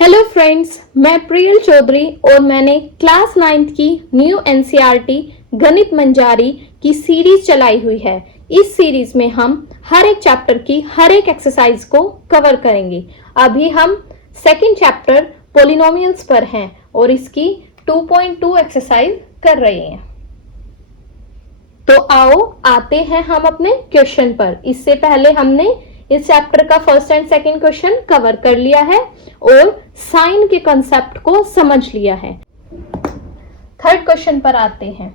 Hello friends, मैं प्रियल चौधरी और मैंने क्लास 9th की न्यू एनसीईआरटी गणित मंजारी की सीरीज चलाई हुई है। इस सीरीज में हम हर एक चैप्टर की हर एक एक्सरसाइज को कवर करेंगे। अभी हम सेकंड चैप्टर पॉलिनोमियल्स पर हैं और इसकी 2.2 एक्सरसाइज कर रहे हैं। तो आओ आते हैं हम अपने क्वेश्चन पर। इससे पहले हमने इस चैप्टर का first and second question cover कर लिया है और साइन के कंसेप्ट को समझ लिया है। थर्ड क्वेश्चन पर आते हैं।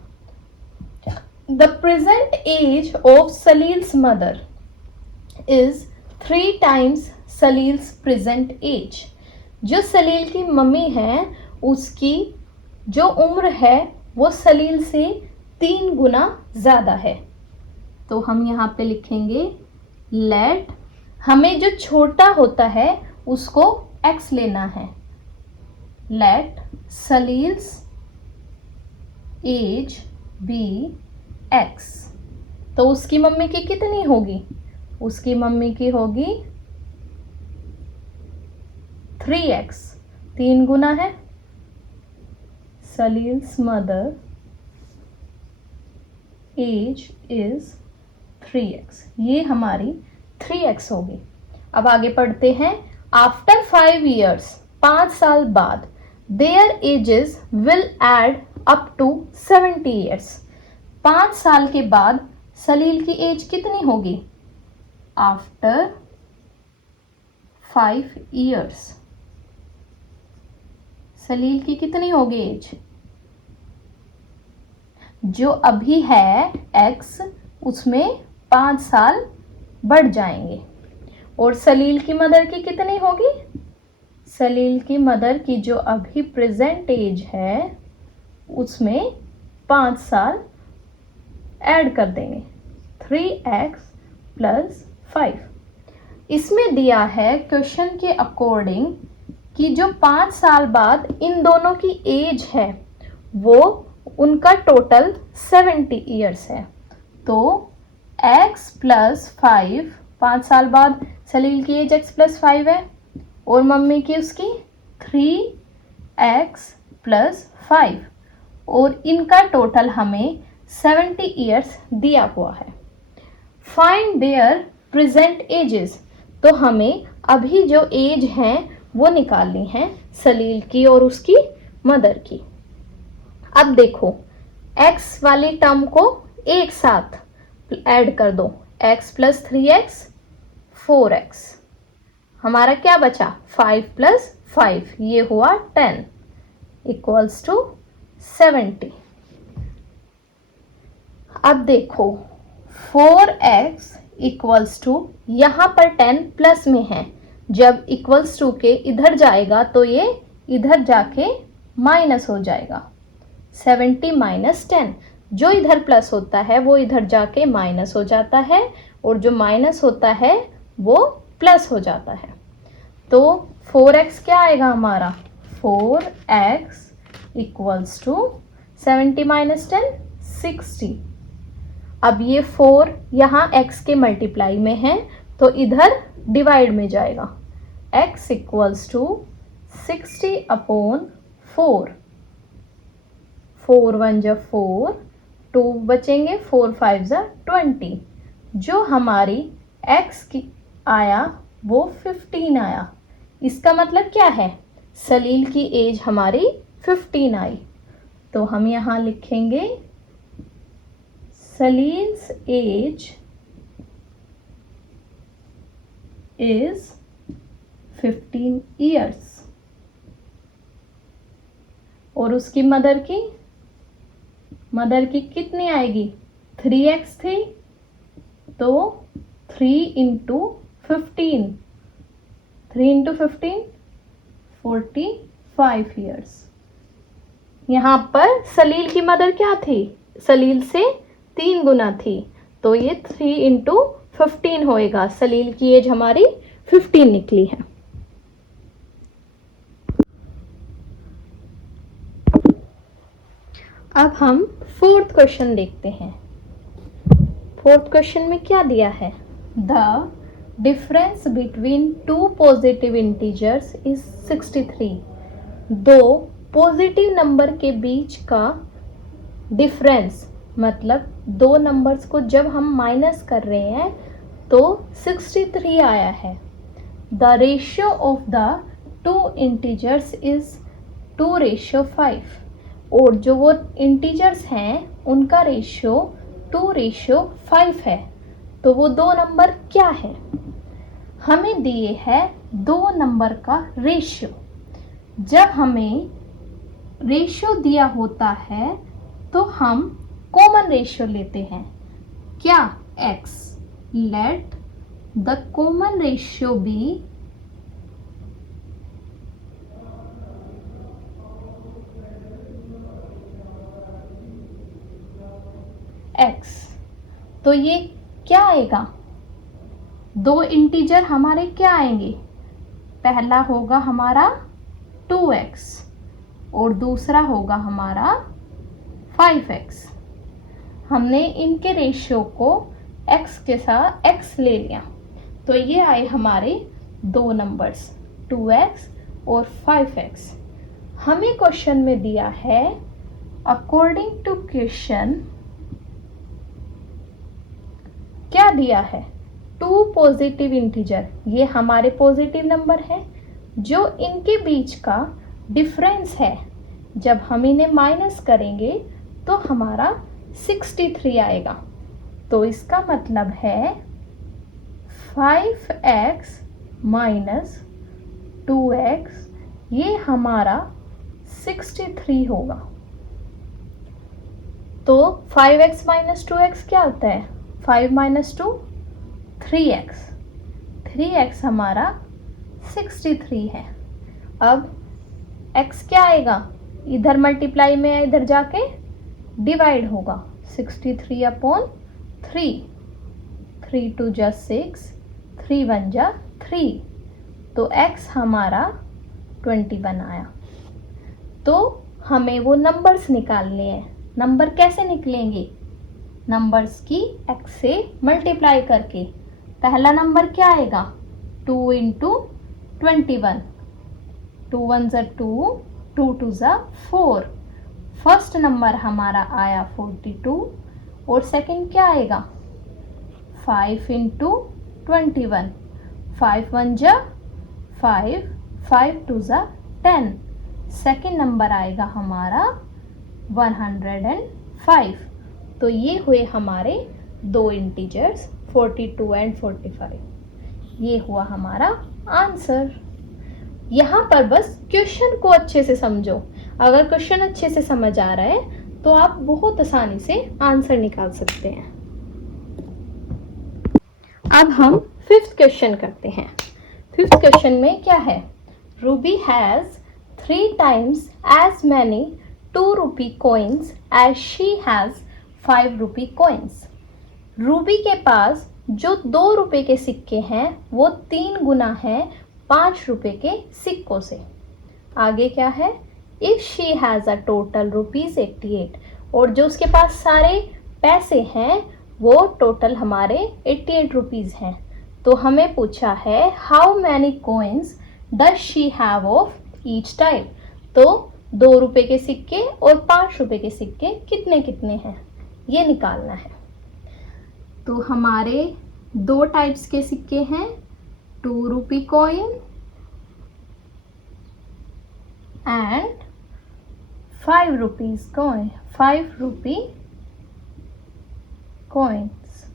The present age of Salil's mother is 3 times Salil's present age. जो सलील की मम्मी है उसकी जो उम्र है वो सलील से 3 गुना ज्यादा है। तो हम यहाँ पे लिखेंगे लेट, हमें जो छोटा होता है उसको x लेना है। Let Salil's age be x। तो उसकी मम्मी की कितनी होगी? उसकी मम्मी की होगी 3x, 3 गुना है। सलील्स मदर एज इज 3x, ये हमारी 3x होगी। अब आगे पढ़ते हैं। आफ्टर 5 years, 5 साल बाद, their ages will add up to 70 years। 5 साल के बाद सलील की एज कितनी होगी? आफ्टर 5 years सलील की कितनी होगी एज? जो अभी है x, उसमें 5 साल बढ़ जाएंगे। और सलील की मदर की कितनी होगी? सलील की मदर की जो अभी प्रेजेंट एज है उसमें 5 साल ऐड कर देंगे। 3x plus 5। इसमें दिया है क्वेश्चन के अकॉर्डिंग कि जो 5 साल बाद इन दोनों की एज है वो उनका टोटल 70 years है। तो x प्लस 5, 5 साल बाद सलील की एज x प्लस 5 है और मम्मी की उसकी 3x प्लस 5 और इनका टोटल हमें 70 years दिया हुआ है। Find there present ages. तो हमें अभी जो एज है वो निकालनी है सलील की और उसकी मदर की। अब देखो x वाली टर्म को एक साथ ऐड कर दो। x प्लस 3x 4x, हमारा क्या बचा? 5 प्लस 5, ये हुआ 10 इक्वल्स टू 70। अब देखो 4x इक्वल्स टू, यहाँ पर 10 प्लस में है, जब इक्वल्स टू के इधर जाएगा तो ये इधर जाके माइनस हो जाएगा। 70 माइनस 10, जो इधर प्लस होता है वो इधर जाके माइनस हो जाता है और जो माइनस होता है वो प्लस हो जाता है। तो 4x क्या आएगा हमारा? 4x equals to 70 minus 10 60। अब ये 4 यहाँ x के मल्टीप्लाई में है तो इधर डिवाइड में जाएगा। x equals to 60 upon 4। 4 1 जा 4, 2 बचेंगे, 4 5 जा 20। जो हमारी x की आया वो 15 आया। इसका मतलब क्या है? सलील की एज हमारी 15 आई। तो हम यहाँ लिखेंगे सलील्स एज इज 15 years। और उसकी मदर की कितनी आएगी? 3x थी तो 3 इंटू 15, 3 इंटू 15 45 years। यहाँ पर सलील की मदर क्या थी? सलील से 3 गुना थी तो ये 3 इंटू 15 होएगा। सलील की एज हमारी 15 निकली है। अब हम फोर्थ क्वेश्चन देखते हैं। फोर्थ क्वेश्चन में क्या दिया है? The difference between two positive integers is 63। दो पॉजिटिव नंबर के बीच का डिफरेंस मतलब दो नंबर्स को जब हम माइनस कर रहे हैं तो 63 आया है। The ratio of the two integers is 2:5 और जो वो इंटीजर्स हैं उनका रेशियो 2:5 है। तो वो दो नंबर क्या है? हमें दिए है दो नंबर का रेशियो। जब हमें रेशियो दिया होता है तो हम कॉमन रेशियो लेते हैं। क्या? x। Let the common ratio be x। तो ये क्या आएगा? दो इंटीजर हमारे क्या आएंगे? पहला होगा हमारा 2x और दूसरा होगा हमारा 5x। हमने इनके रेशियो को x के साथ x ले लिया तो ये आए हमारे दो नंबर्स 2x और 5x। हमें क्वेश्चन में दिया है अकॉर्डिंग टू क्वेश्चन क्या दिया है? टू पॉजिटिव इंटीजर, ये हमारे पॉजिटिव नंबर है जो इनके बीच का डिफरेंस है। जब हम इन्हें माइनस करेंगे तो हमारा 63 आएगा। तो इसका मतलब है 5x माइनस 2x ये हमारा 63 होगा। तो 5x माइनस 2x क्या होता है? 5 माइनस 2 3x। 3x हमारा 63 है। अब x क्या आएगा? इधर मल्टीप्लाई में इधर जाके डिवाइड होगा। 63 अपॉन 3। 3 2 जा 6, 3 1 जा 3। तो x हमारा 21 आया। तो हमें वो नंबर्स निकालने हैं। नंबर कैसे निकलेंगे? नंबर्स की x से मल्टीप्लाई करके। पहला नंबर क्या आएगा? 2 × 21। 2 1 ज़ा 2, 2 2 ज़ा 4। फर्स्ट नंबर हमारा आया 42 और सेकंड क्या आएगा? 5 × 21। 5 1 ज़ा 5, 5 2 ज़ा 10। सेकंड नंबर आएगा हमारा 105। तो ये हुए हमारे दो इंटीजर्स 42 एंड 45। ये हुआ हमारा आंसर। यहाँ पर बस क्वेश्चन को अच्छे से समझो। अगर क्वेश्चन अच्छे से समझ आ रहा है तो आप बहुत आसानी से आंसर निकाल सकते हैं। अब हम फिफ्थ क्वेश्चन करते हैं। फिफ्थ क्वेश्चन में क्या है? Ruby has 3 times as many 2 rupee coins as she has 5 rupee coins। Ruby के पास जो 2 रुपए के सिक्के हैं वो 3 गुना है 5 रुपए के सिक्कों से। आगे क्या है? If she has a total ₹88 और जो उसके पास सारे पैसे हैं वो टोटल हमारे 88 रुपीज़ हैं। तो हमें पूछा है how many coins does she have of each type. तो 2 रुपए के सिक्के और 5 रुपए के सिक्के कितने कितने हैं ये निकालना है। तो हमारे 2 टाइप्स के सिक्के हैं 2 rupee coin and 5 rupees coin, 5 rupee coins.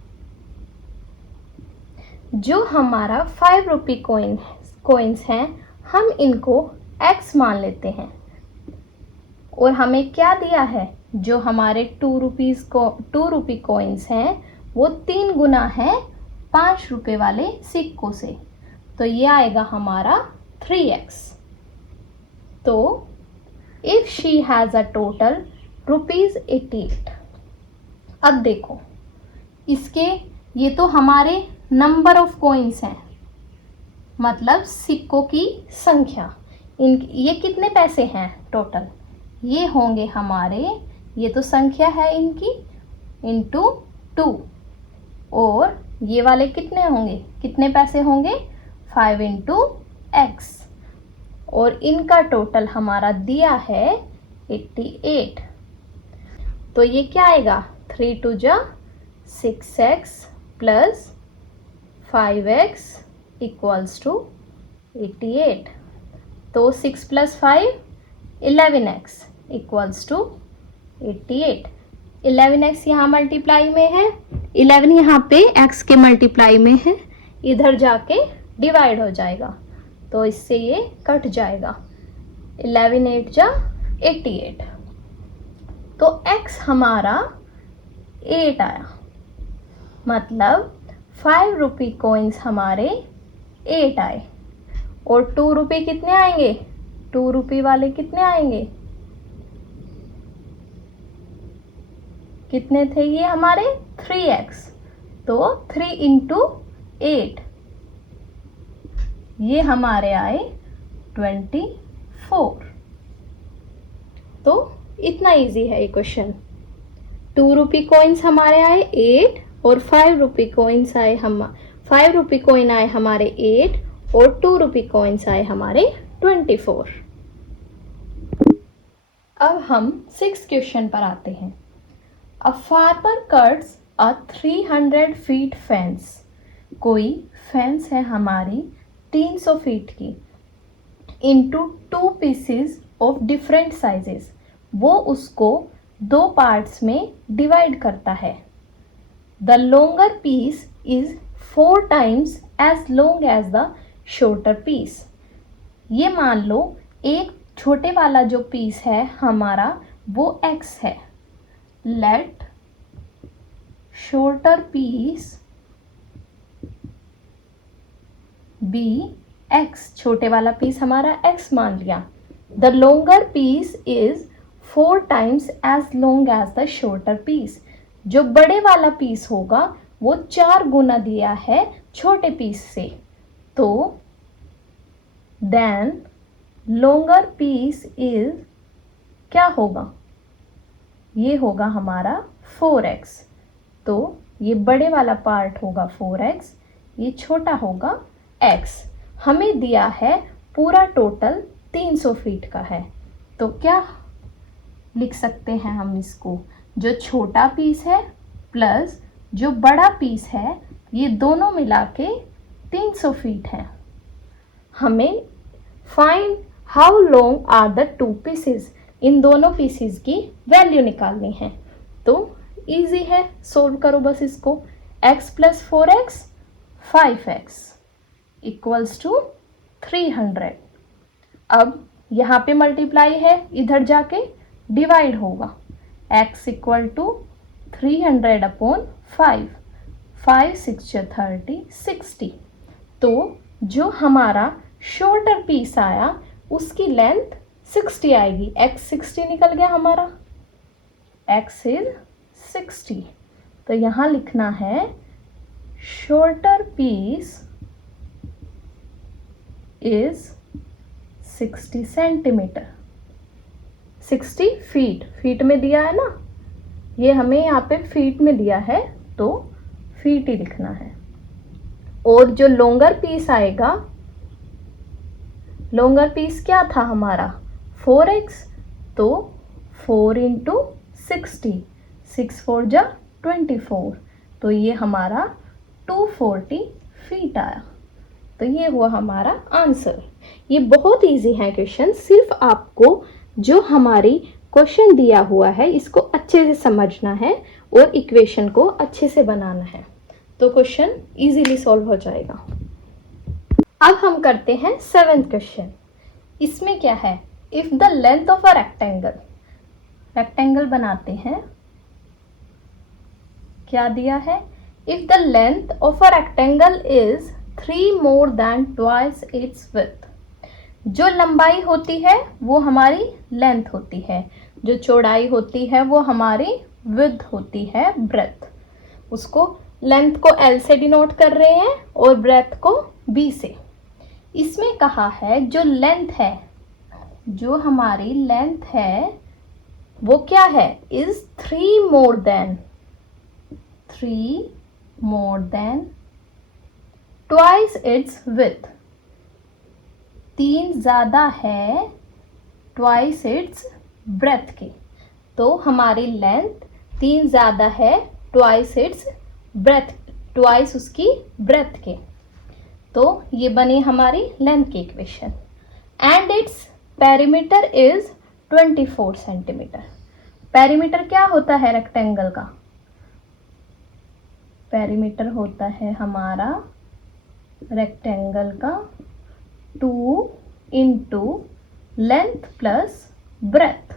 जो हमारा 5 रुपी कॉइन्स हैं हम इनको x मान लेते हैं और हमें क्या दिया है? जो हमारे 2 रुपी कॉइन्स हैं वो 3 गुना है 5 रुपए वाले सिक्कों से। तो ये आएगा हमारा 3x। तो if she has a total ₹88। अब देखो इसके ये तो हमारे नंबर ऑफ कॉइन्स हैं मतलब सिक्कों की संख्या। ये कितने पैसे हैं टोटल? ये होंगे हमारे, ये तो संख्या है इनकी, इंटू 2 और ये वाले कितने होंगे, कितने पैसे होंगे, 5 इंटू एक्स, और इनका टोटल हमारा दिया है 88। तो ये क्या आएगा, 3 टू जा 6x plus 5x equals to 88। तो 6 plus 5 11x equals to 88। 11x यहाँ मल्टीप्लाई में है, 11 यहाँ पे x के मल्टीप्लाई में है, इधर जाके डिवाइड हो जाएगा, तो इससे ये कट जाएगा। 11 8 जा 88, तो x हमारा 8 आया, मतलब 5 रुपी कॉइन्स हमारे 8 आए। और 2 रुपये कितने आएंगे, 2 रुपये वाले कितने आएंगे, कितने थे ये हमारे, 3x, तो 3 इंटू 8, ये हमारे आए 24। तो इतना इजी है ये क्वेश्चन। 2 रुपी कॉइन्स हमारे आए 8 और 5 रुपी कॉइन्स आए 5 रुपी कॉइन आए हमारे 8 और 2 रुपी कॉइन्स आए हमारे 24। अब हम 6 क्वेश्चन पर आते हैं। A farmer cuts a 300 feet fence। कोई फेंस है हमारी 300 फीट की, into 2 pieces of different sizes। वो उसको 2 पार्ट्स में डिवाइड करता है। The longer piece is 4 times as long as the shorter piece। ये मान लो एक छोटे वाला जो पीस है हमारा वो x है। Let shorter piece be x। छोटे वाला पीस हमारा x मान लिया। The longer piece is 4 times as long as the shorter piece। जो बड़े वाला पीस होगा वो 4 गुना दिया है छोटे पीस से, तो then longer piece is क्या होगा, ये होगा हमारा 4x। तो ये बड़े वाला पार्ट होगा 4x, ये छोटा होगा x। हमें दिया है पूरा टोटल 300 फीट का है, तो क्या लिख सकते हैं हम इसको, जो छोटा पीस है प्लस जो बड़ा पीस है ये दोनों मिला के 300 फीट है। हमें find how long are the 2 pieces, इन दोनों पीसेस की वैल्यू निकालनी है। तो इजी है, सोल्व करो बस इसको। x plus 4x 5x equals to 300। अब यहाँ पे मल्टीप्लाई है, इधर जाके डिवाइड होगा। x equal to 300 upon 5, 5 6 30 60। तो जो हमारा शॉर्टर पीस आया उसकी लेंथ 60 आएगी। x 60 निकल गया हमारा, x इज 60। तो यहाँ लिखना है shorter piece is 60 centimetre. 60 feet, feet में दिया है ना, ये हमें यहाँ पे फीट में दिया है तो फीट ही लिखना है। और जो लॉन्गर पीस आएगा, लॉन्गर पीस क्या था हमारा 4x, तो 4 इंटू 60, 6 4 जा 24, तो ये हमारा 240 फीट आया। तो ये हुआ हमारा आंसर। ये बहुत इजी है क्वेश्चन, सिर्फ आपको जो हमारी क्वेश्चन दिया हुआ है इसको अच्छे से समझना है और इक्वेशन को अच्छे से बनाना है, तो क्वेश्चन इजीली सॉल्व हो जाएगा। अब हम करते हैं 7th क्वेश्चन। इसमें क्या है, if the length of a rectangle, rectangle बनाते हैं, क्या दिया है, if the length of a rectangle is 3 more than twice its width। जो लंबाई होती है वो हमारी लेंथ होती है, जो चौड़ाई होती है वो हमारी विड्थ होती है, ब्रेथ। उसको लेंथ को L से डिनोट कर रहे हैं और ब्रेथ को B से। इसमें कहा है जो लेंथ है, जो हमारी लेंथ है वो क्या है, is 3 more than 3 more than twice its width, 3 ज़्यादा है twice its breadth के। तो हमारी लेंथ 3 ज़्यादा है twice its breadth, twice उसकी breadth के। तो ये बनी हमारी लेंथ की equation. And its perimeter is 24 centimetre. Perimeter क्या होता है रेक्टेंगल का? पेरीमीटर होता है हमारा रेक्टेंगल का 2 इंटू लेंथ प्लस ब्रेथ,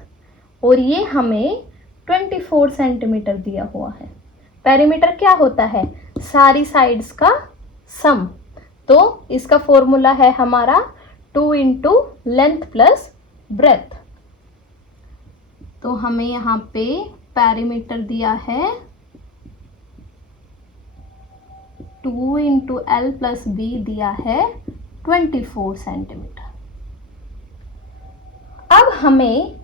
और ये हमें 24 सेंटीमीटर दिया हुआ है। पेरीमीटर क्या होता है? सारी साइड्स का सम। तो इसका फॉर्मूला है हमारा 2 इंटू लेंथ प्लस ब्रेथ। तो हमें यहाँ पे पेरीमीटर दिया है 2 इंटू एल प्लस बी दिया है 24 सेंटीमीटर। अब हमें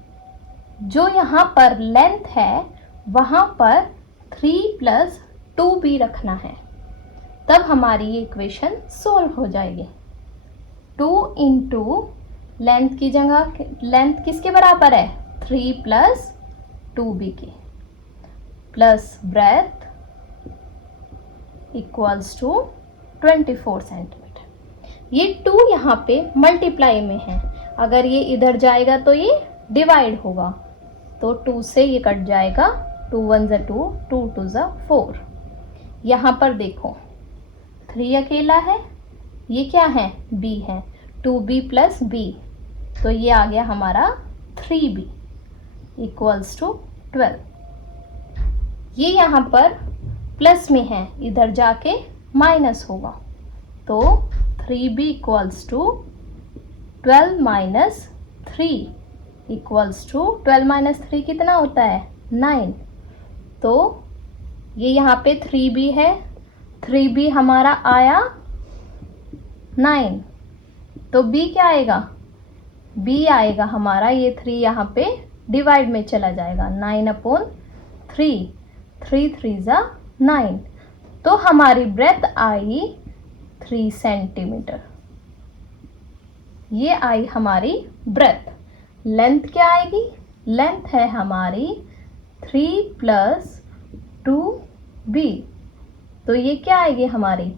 जो यहाँ पर लेंथ है वहाँ पर 3 प्लस 2b रखना है, तब हमारी ये इक्वेशन सोल्व हो जाएगी। 2 इंटू लेंथ की जगह लेंथ किसके बराबर है? 3 प्लस 2b के, plus breadth equals to 24 centimetre. ये 2 यहाँ पे मल्टीप्लाई में है, अगर ये इधर जाएगा तो ये डिवाइड होगा, तो 2 से ये कट जाएगा, 2 1 ज़ा 2, 2 2 ज़ा 4। यहाँ पर देखो 3 अकेला है, ये क्या है? b है, 2b प्लस b, तो ये आ गया हमारा 3b इक्वल्स टू 12। ये यहाँ पर प्लस में है, इधर जाके माइनस होगा, तो 3b equals to 12 minus 3 equals to 12 minus 3 कितना होता है? 9। तो ये यहाँ पे 3b है, 3b हमारा आया 9, तो b क्या आएगा? b आएगा हमारा, ये 3 यहाँ पे डिवाइड में चला जाएगा, 9/3, 3 3 ज़ा 9। तो हमारी ब्रेथ आई 3 सेंटीमीटर। ये आई हमारी ब्रेथ। लेंथ क्या आएगी? लेंथ है हमारी 3 प्लस 2b, तो ये क्या आएगी हमारी?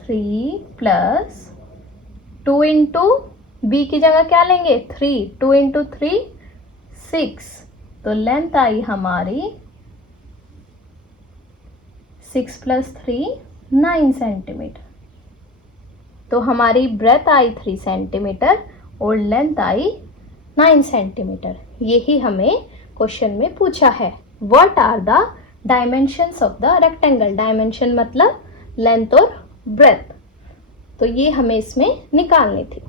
3 प्लस 2 इंटू बी की जगह क्या लेंगे? 3, 2 इंटू 3 6, तो लेंथ आई हमारी 6 प्लस 3 9 सेंटीमीटर। तो हमारी ब्रेथ आई 3 सेंटीमीटर और लेंथ आई 9 सेंटीमीटर। यही हमें क्वेश्चन में पूछा है। What are the dimensions of the rectangle? Dimension मतलब लेंथ और ब्रेथ, तो ये हमें इसमें निकालनी थी।